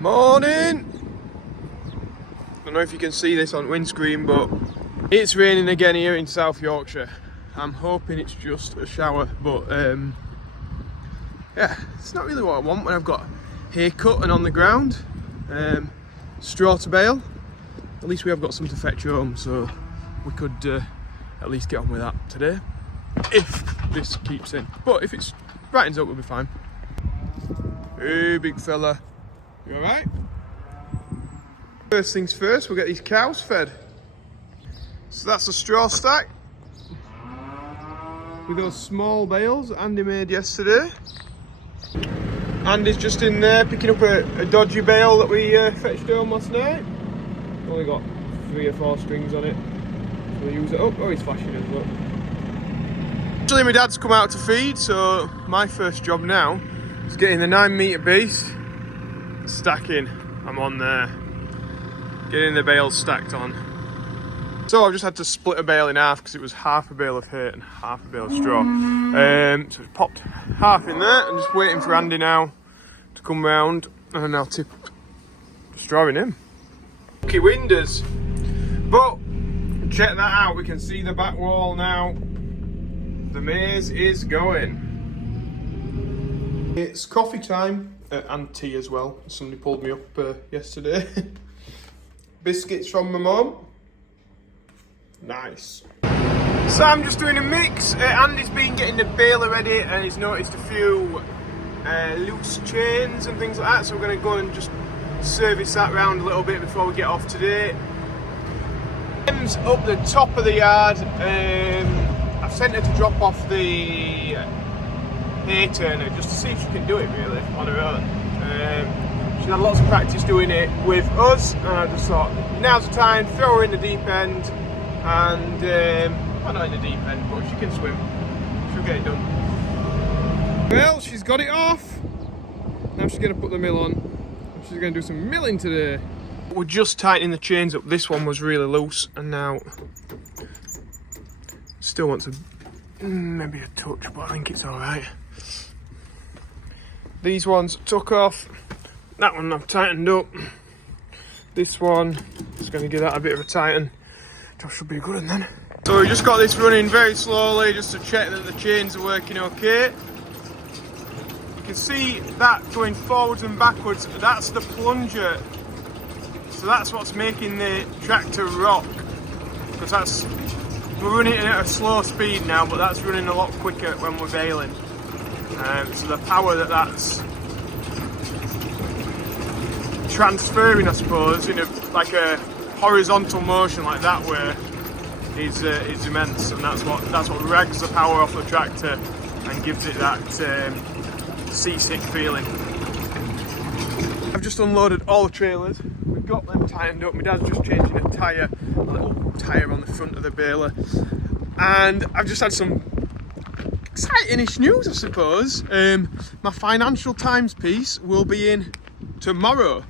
Morning! I don't know if you can see this on windscreen, but it's raining again here in South Yorkshire. I'm hoping it's just a shower, but yeah, it's not really what I want when I've got hay cut and on the ground. Straw to bale. At least we have got some to fetch home, so we could at least get on with that today, if this keeps in. But if it brightens up, we'll be fine. Hey, big fella. You alright? First things first, we'll get these cows fed. So that's a straw stack with those small bales Andy made yesterday. Andy's just in there picking up a dodgy bale that we fetched home last night. Only got 3 or 4 strings on it. So we'll use it up. Oh, he's flashing as well. Actually, my dad's come out to feed, so my first job now is getting the 9-metre beast, stacking. I'm on there, getting the bales stacked on. So I've just had to split a bale in half because it was half a bale of hay and half a bale of straw. So I've popped half in there and just waiting for Andy now to come round, and I'll tip the straw in him. Lucky winders. But check that out, we can see the back wall now. The maize is going. It's coffee time and tea as well. Somebody pulled me up yesterday. Biscuits from my mum. Nice. So I'm just doing a mix. Andy's been getting the baler ready and he's noticed a few loose chains and things like that. So we're going to go and just service that round a little bit before we get off today. Em's up the top of the yard. I've sent her to drop off the hay turner just to see if she can do it really on her own. She's had lots of practice doing it with us, and I just thought now's the time, throw her in the deep end, and well, not in the deep end, but she can swim. She'll get it done. Well, she's got it off. Now she's going to put the mill on. She's going to do some milling today. We're just tightening the chains up. This one was really loose, and now still wants maybe a touch, but I think it's all right. These ones took off. That one I've tightened up. This one is going to give that a bit of a tighten. That should be a good one then. So we just got this running very slowly just to check that the chains are working okay. You can see that going forwards and backwards. That's the plunger. So that's what's making the tractor rock. Because we're running it at a slow speed now, but that's running a lot quicker when we're baling. So the power that's transferring, I suppose, in like a horizontal motion like that way is immense, and that's what rags the power off the tractor and gives it that seasick feeling. I've just unloaded all the trailers. We've got them tightened up. My dad's just changing a little tyre on the front of the baler, and I've just had some exciting-ish news, I suppose. My Financial Times piece will be in tomorrow.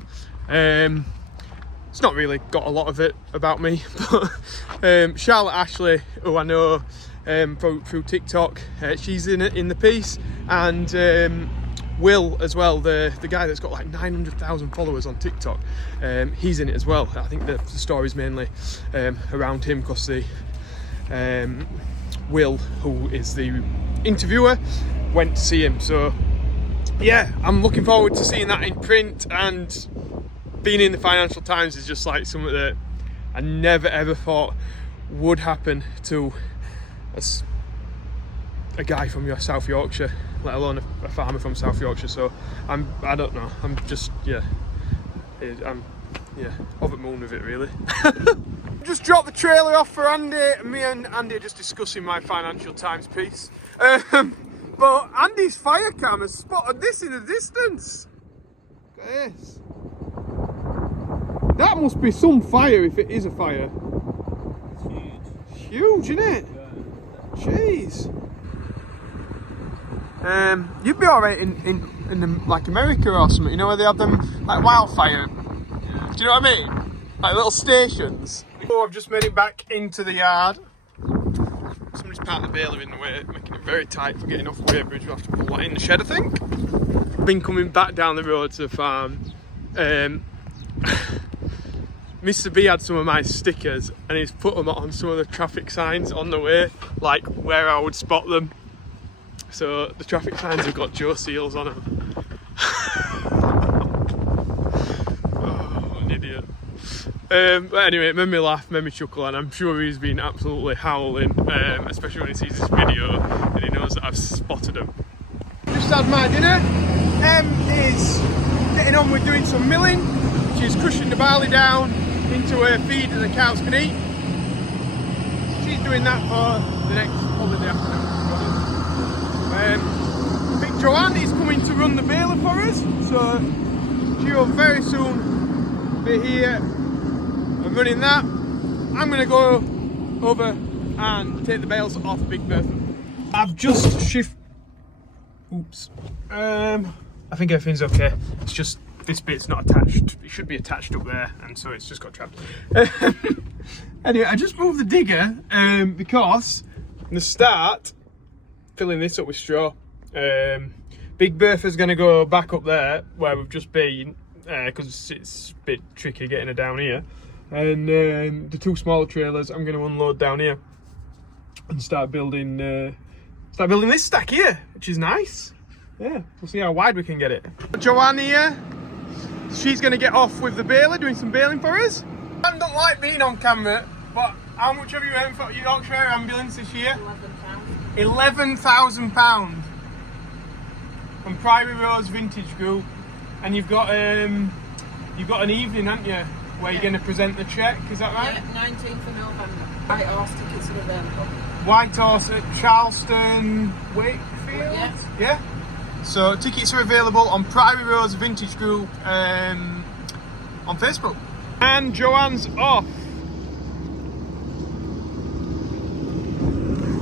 It's not really got a lot of it about me, but Charlotte Ashley, who I know through TikTok, she's in the piece, and Will as well, the guy that's got like 900,000 followers on TikTok, he's in it as well. I think the story's mainly around him because Will, who is the interviewer, went to see him. So yeah, I'm looking forward to seeing that in print, and being in the Financial Times is just like something that I never ever thought would happen to a guy from South Yorkshire, let alone a farmer from South Yorkshire. So I don't know, I'm just I'm over the moon with it really. Just dropped the trailer off for Andy. Me and Andy are just discussing my Financial Times piece. But Andy's fire cam has spotted this in the distance. Look at this. That must be some fire if it is a fire. It's huge. It's huge, isn't it? Yeah. Jeez. You'd be alright in like America or something, you know, where they have them like wildfire. Yeah. Do you know what I mean? Like little stations. Oh, I've just made it back into the yard. Somebody's parked the baler in the way, making it very tight for getting off Weighbridge. We'll have to pull that in the shed, I think. Been coming back down the road to the farm Mr. B had some of my stickers and he's put them on some of the traffic signs on the way, like where I would spot them. So the traffic signs have got Joe seals on them. Oh, what an idiot. But anyway, it made me laugh, made me chuckle, and I'm sure he's been absolutely howling, especially when he sees this video and he knows that I've spotted him. Just had my dinner. Is getting on with doing some milling. She's crushing the barley down into a feed that the cows can eat. She's doing that for the next holiday afternoon. I think Joanne is coming to run the baler for us, so she will very soon be here and running that. I'm going to go over and take the bales off Big Bertha. I've just shifted. Oops. I think everything's okay. It's just this bit's not attached. It should be attached up there, and so it's just got trapped. Anyway, I just moved the digger because in the start, filling this up with straw. Big Bertha's going to go back up there where we've just been because it's a bit tricky getting her down here. And the two smaller trailers I'm going to unload down here and start building this stack here, which is nice. Yeah, we'll see how wide we can get it. Joanne here, she's going to get off with the baler, doing some baling for us. I don't like being on camera, but how much have you earned for Yorkshire Air Ambulance this year? £11,000 from Priory Rose Vintage Group, and you've got an evening, haven't you, where you're going to present the cheque? Is that right? Yeah, 19th of November. White Horse tickets are available. White Horse at Charleston, Wakefield. Yeah. So tickets are available on Priory Rose Vintage Group on Facebook. And Joanne's off.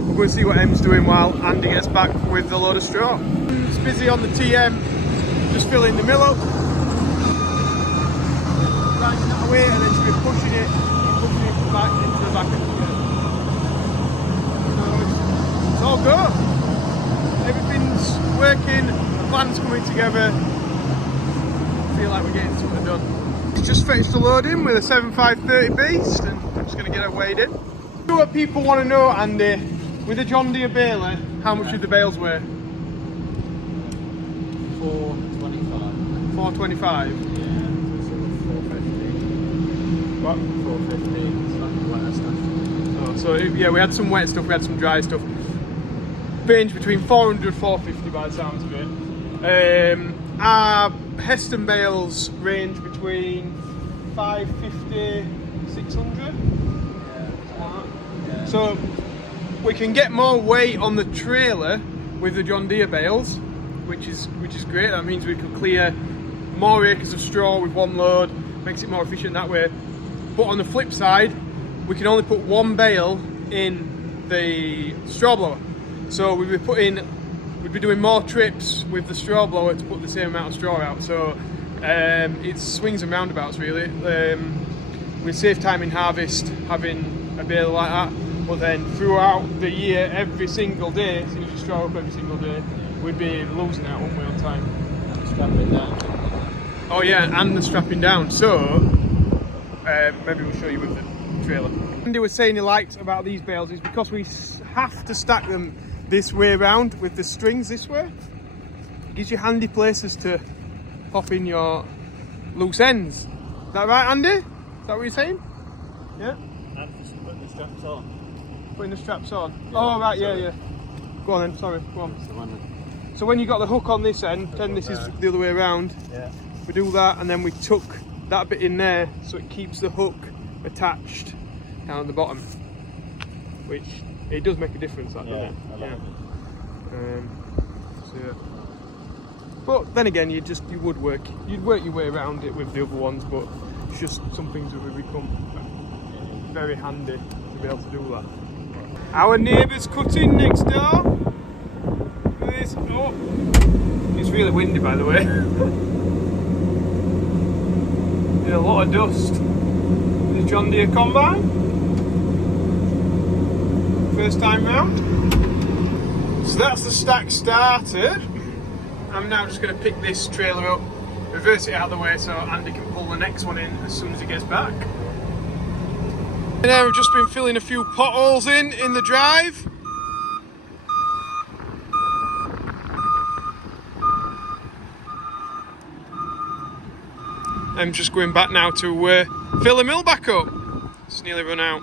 We're going to see what Em's doing while Andy gets back with the load of straw. He's busy on the TM, just filling the mill up, grinding that away, and then she'll be pushing it back into the back end again. So it's all good. Everything's working, the plan's coming together. I feel like we're getting something done. He's just finished the loading with a 7530 beast, and I'm just going to get her weighed in. What people want to know, Andy, with a John Deere baler, how much did the bales weigh? 425. 425? Yeah, so 450. What? 450, slightly wetter stuff. Oh, so yeah, we had some wet stuff, we had some dry stuff. Range between 400 and 450 by the sounds of it. Our Heston bales range between 550, 600. Yeah. So we can get more weight on the trailer with the John Deere bales, which is great. That means we could clear more acres of straw with one load, makes it more efficient that way. But on the flip side, we can only put one bale in the straw blower. So we'd be doing more trips with the straw blower to put the same amount of straw out. So it swings and roundabouts really. We save time in harvest having a baler like that. But then throughout the year, every single day, as soon as you straw up every single day, we'd be losing out, wouldn't we, on time? And strapping down. Oh yeah, and the strapping down. So maybe we'll show you with the trailer. Andy was saying he liked about these bales is because we have to stack them this way around with the strings this way. It gives you handy places to pop in your loose ends. Is that right, Andy? Is that what you're saying? Yeah? And just put the straps on. Putting the straps on. Yeah, Oh right, sorry. yeah. Go on then, sorry, go on. That's the one. So when you got the hook on this end, then this is the other way around. Yeah. We do that and then we tuck that bit in there so it keeps the hook attached down at the bottom. Which, it does make a difference, that, doesn't it? I like it. So yeah. But then again, you'd work your way around it with the other ones, but it's just some things that will become very handy to be able to do that. Our neighbour's cutting next door. Look at this. Oh, it's really windy, by the way. Yeah, a lot of dust. The John Deere combine. First time round. So that's the stack started. I'm now just going to pick this trailer up with reverse it out of the way so Andy can pull the next one in as soon as he gets back. And now we've just been filling a few potholes in the drive. I'm just going back now to fill the mill back up. It's nearly run out.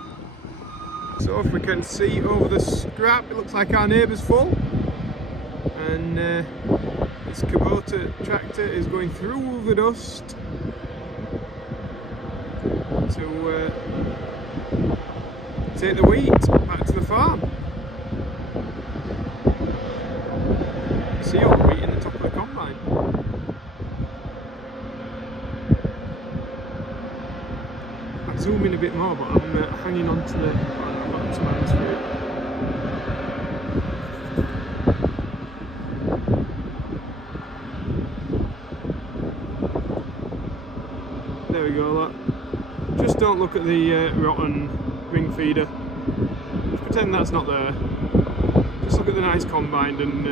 So if we can see over the scrap, it looks like our neighbour's full. And this Kubota tractor is going through the dust to take the wheat back to the farm. See all the wheat in the top of the combine. I'll zoom in a bit more, but I'm hanging on to the... I've got some hands for it. There we go, look. Just don't look at the rotten ring feeder. Just pretend that's not there. Just look at the nice combine and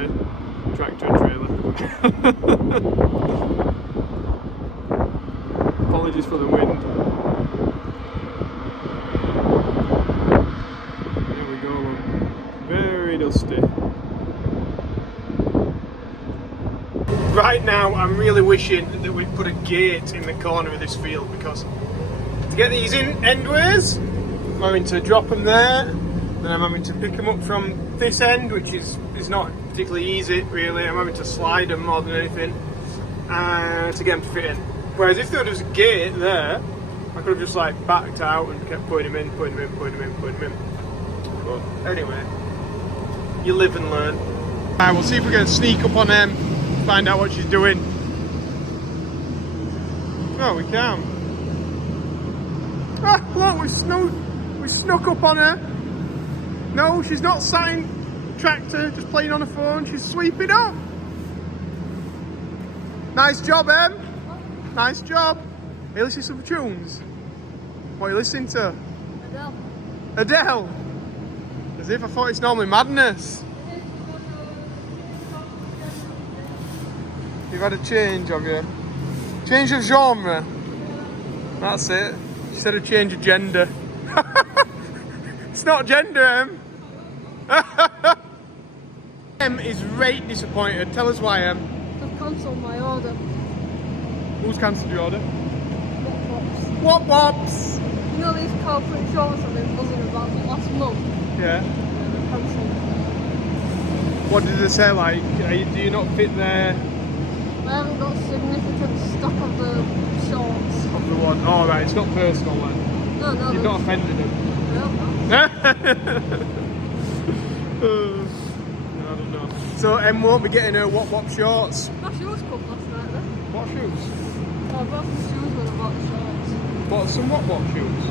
tractor and trailer. Apologies for the wind. There we go, look. Very dusty. Right now, I'm really wishing that we'd put a gate in the corner of this field, because to get these in endways, I'm having to drop them there, then I'm having to pick them up from this end, which is not particularly easy, really. I'm having to slide them more than anything to get them to fit in. Whereas if there was a gate there, I could have just like backed out and kept putting them in, putting them in, putting them in, putting them in. But anyway, you live and learn. Alright, we'll see if we can sneak up on them. Find out what she's doing. Oh, we can. Ah, look, we snuck up on her. No, she's not sat in tractor, just playing on her phone. She's sweeping up. Nice job, Em. Nice job. Are you listening to some tunes? What are you listening to? Adele. Adele? As if I thought it's normally Madness. You've had a change, have you? Change of genre. That's it. She said a change of gender. It's not gender, Em. Em is right disappointed. Tell us why, Em. I've cancelled my order. Who's cancelled your order? What pops? What pops? You know these corporate chores I've been buzzing about for the last month? Yeah. They're cancelled. What did they say, like, do you not fit there? I haven't got significant stock of the shorts. Of the one? Oh, right, it's not personal then. No, You've not offended them. No. I don't know. So Em won't be getting her wop shorts. My shoes come last night then. What shoes? Oh, I bought some shoes when I bought the shorts. Bought some wop shoes?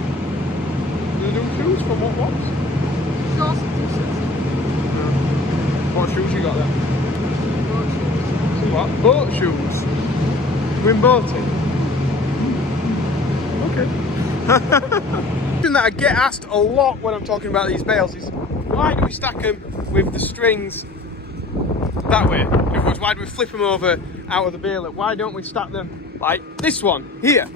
The new shoes from wops? Shorts and t-shirts. What shoes you got there? Boat shoes. What? Boat shoes? We're in boating? Okay. Something that I get asked a lot when I'm talking about these bales is, why do we stack them with the strings that way? In other words, why do we flip them over out of the baler? Why don't we stack them like this one here?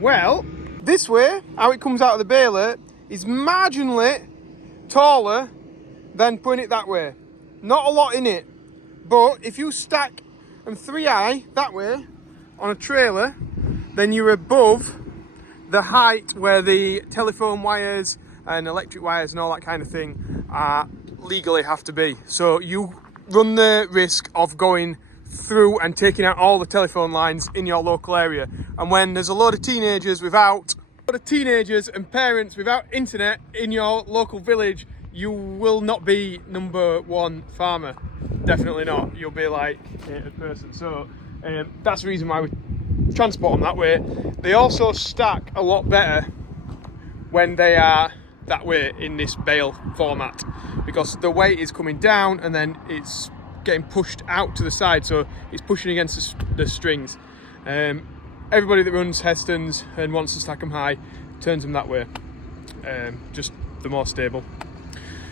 Well, this way, how it comes out of the baler is marginally taller than putting it that way. Not a lot in it, but if you stack them 3 high that way on a trailer, then you're above the height where the telephone wires and electric wires and all that kind of thing legally have to be. So you run the risk of going through and taking out all the telephone lines in your local area. And when there's a load of teenagers and parents without internet in your local village, you will not be number one farmer. Definitely not. You'll be like a person. So that's the reason why we transport them that way. They also stack a lot better when they are that way in this bale format, because the weight is coming down and then it's getting pushed out to the side, so it's pushing against the strings. Everybody that runs Hestons and wants to stack them high turns them that way, just the more stable.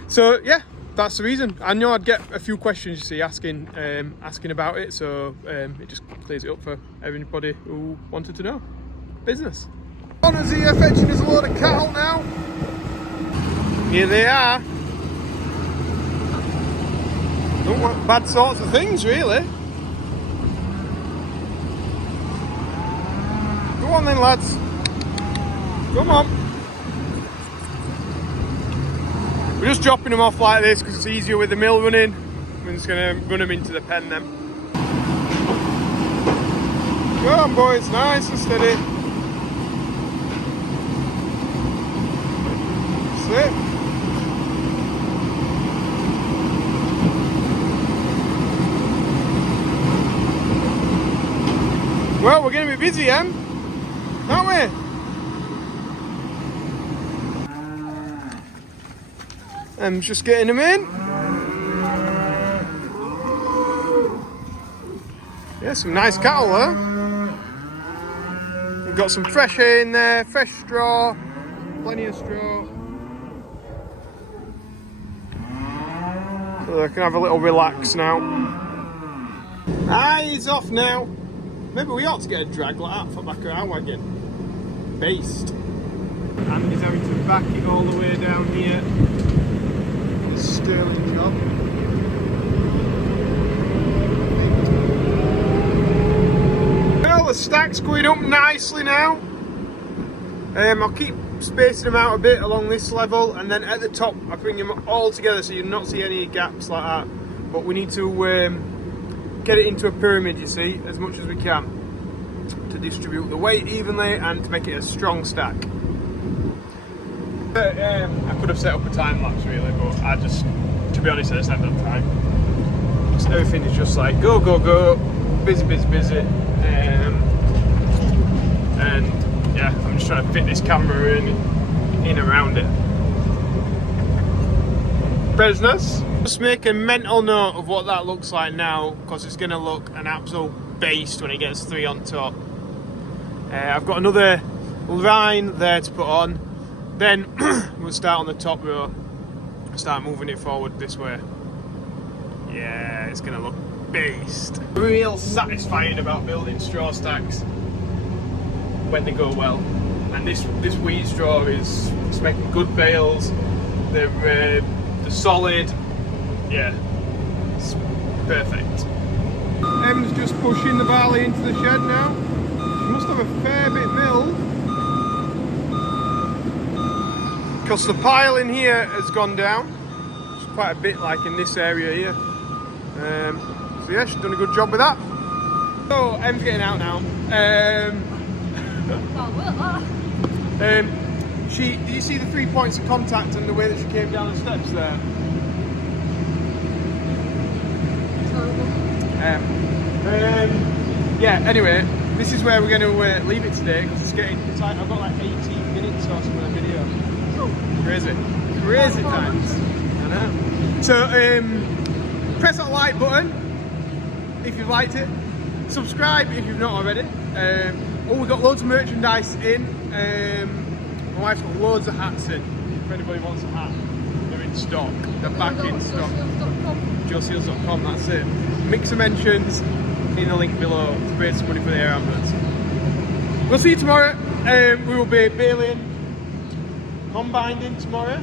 So yeah, that's the reason. I know I'd get a few questions, you see, asking about it, so it just clears it up for everybody who wanted to know. Business. Connor's here fetching us a load of cattle now. Here they are. Don't want bad sorts of things, really. Go on then, lads. Come on. We're just dropping them off like this because it's easier with the mill running. We're just going to run them into the pen then. Go on, boys. Nice and steady. That's it. Well, we're going to be busy, aren't we? I'm just getting them in. Yeah, some nice cattle there. We've got some fresh hay in there, fresh straw, plenty of straw. So they can have a little relax now. He's off now. Maybe we ought to get a drag like that for back of our wagon. Based. And he's having to back it all the way down here. A sterling job. Well, the stack's going up nicely now. I'll keep spacing them out a bit along this level, and then at the top I bring them all together so you'll not see any gaps like that. But we need to get it into a pyramid, you see, as much as we can to distribute the weight evenly and to make it a strong stack. I could have set up a time lapse really, but I just, to be honest, I just haven't had time. So everything is just like go, go, go, busy, busy, busy, and yeah, I'm just trying to fit this camera in around it. Business. Just make a mental note of what that looks like now, because it's going to look an absolute beast when it gets 3 on top. I've got another line there to put on. Then we'll start on the top row, start moving it forward this way. Yeah, it's going to look beast. Real satisfying about building straw stacks when they go well. And this wheat straw is making good bales. They're solid. Yeah, it's perfect. Em's just pushing the barley into the shed now. She must have a fair bit milled, because the pile in here has gone down. It's quite a bit, like in this area here. So yeah, she's done a good job with that. So Em's getting out now. Do you see the 3 points of contact and the way that she came down the steps there? Yeah, anyway, this is where we're going to leave it today, because it's like I've got like 18 minutes or something of the video. Crazy times. I know. So press that like button if you've liked it. Subscribe if you've not already. We've got loads of merchandise in. My wife's got loads of hats in. If anybody wants a hat, they're in stock. They're back in stock. JoeSeals.com, that's it. Mixer mentions in the link below to raise some money for the Air Ambulance. We'll see you tomorrow. We will be baling, combinding tomorrow.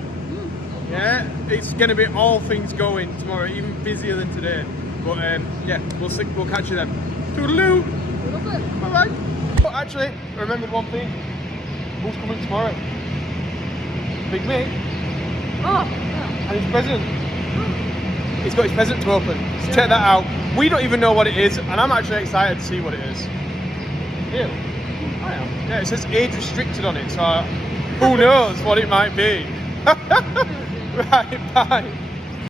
Yeah, it's going to be all things going tomorrow, even busier than today. But yeah, we'll catch you then. Toodaloo! Bye bye. Oh, actually, I remembered one thing. Who's coming tomorrow? Big Mick. Oh, yeah. And his present. He's got his present to open. So check that out. We don't even know what it is, and I'm actually excited to see what it is. Really? I am. Yeah, it says age restricted on it, so who knows what it might be. Right, bye.